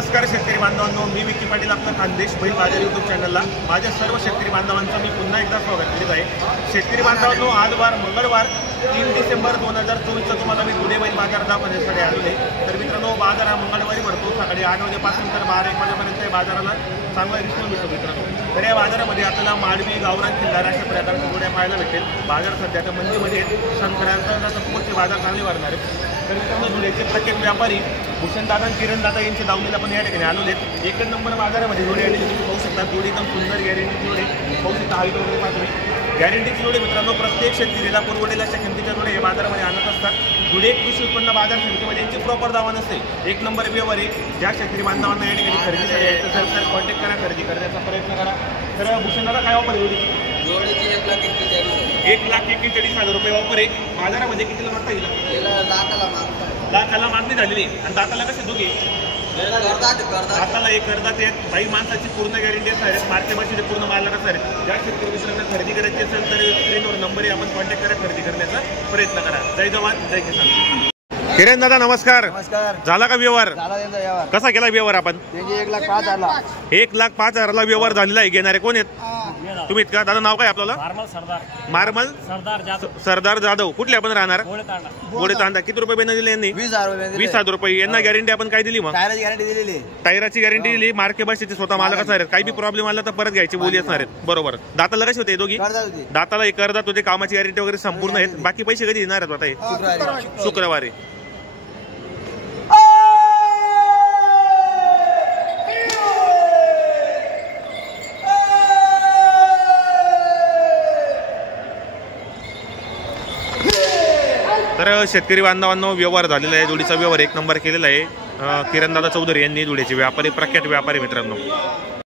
नमस्कार शेतकरी बांधवांनो, मी विकी पाटील आपलं खानदेश बैल बाजार यूट्यूब चॅनलला माझ्या सर्व शेतकरी बांधवांचं मी पुन्हा एकदा स्वागत करीत आहे। शेतकरी बांधवांनो, आज वार मंगळवार 3 डिसेंबर 2024 तुम्हाला मी पुणे बैल बाजार दाखवण्यासाठी आलेलो आहे। तर मित्रांनो, बाजार हा मंगळवारी भरतो सकाळी 8 वाजेपासून तर 12-1 वाजेपर्यंत या बाजाराला चांगला रिस्पॉन्स मिळतो मित्रांनो। तर या बाजारामध्ये आपल्याला माडवी, गावरान, खिल्लार अशा प्रकारच्या जोड्या पाहायला भेटेल। बाजार सध्याच्या मंदीमध्ये शंकरांचा मोठे बाजार चांगले भरणार आहे। तर मित्रांनो, जोड्याचे प्रत्येक व्यापारी भूषणदादा आणि किरणदादा यांचे दावणीला पण या ठिकाणी आलेले आहेत। एकच नंबर बाजारामध्ये जोडी आणि तुम्ही पाहू शकता, जोडी एकदम सुंदर गॅरंटी जोडी पाहू शकता। हाईट वगैरे पाहतो गॅरंटीची जोडी मित्रांनो, प्रत्येक शेतकरीला परवडेल अशा किमतीच्या जोड्या या बाजारामध्ये आणत असतात। जोडी कृषी उत्पन्न बाजार समितीमध्ये यांची प्रॉपर दावा नसते, एक नंबर व्यवहार आहे। ज्या शेतकरी बांधवांना या ठिकाणी खरेदीसाठी यायचं असेल तर कॉन्टॅक्ट करा, खरेदी करण्याचा प्रयत्न करा। तर भूषणदादा काय ऑफर जोडीची 1,41,000 रुपये ऑफर आहे। बाजारामध्ये कितीला मागता येईल? लाखाला मागणी झालेली आणि दाताला कसे दोघे दाताला एक करतात एक बाई माणसाची पूर्ण गॅरंटी असणार आहे। मार्केटमध्ये पूर्ण मालक असणार आहे। ज्या शेतकरी मित्रांना खरेदी करायची असेल तर स्क्रीनवर नंबर आहे, आपण कॉन्टॅक्ट करा, खरेदी करण्याचा प्रयत्न करा। जय जवान जय किसान। किरण दादा नमस्कार। नमस्कार। झाला का व्यवहार? कसा केला व्यवहार आपण? 1,05,000 व्यवहार झालेला आहे। घेणारे कोण आहेत? तुम्ही का दादा? नाव काय आपल्याला? मारमल सरदार जाधव। कुठले आपण राहणार? गोडे तांडा। किती रुपये बेना दिले यांनी? 20,000 रुपये। यांना गॅरंटी आपण काय दिली? मग टायराची गॅरंटी दिली। मार्के बसची स्वतः मालक असणार आहेत। काही बी प्रॉब्लेम आला तर परत घ्यायची बोली असणार आहेत, बरोबर? दाताला कसे होते दोघी? दाताला एक करदात होते। कामाची गॅरंटी वगैरे संपूर्ण आहेत। बाकी पैसे कधी देणार आहेत? आता शुक्रवारी। तर शेतकरी बांधवांनो, व्यवहार झालेला आहे। जोडीचा व्यवहार एक नंबर केलेला आहे। किरणदादा चौधरी यांनी जोडीचे व्यापारी, प्रख्यात व्यापारी मित्रांनो।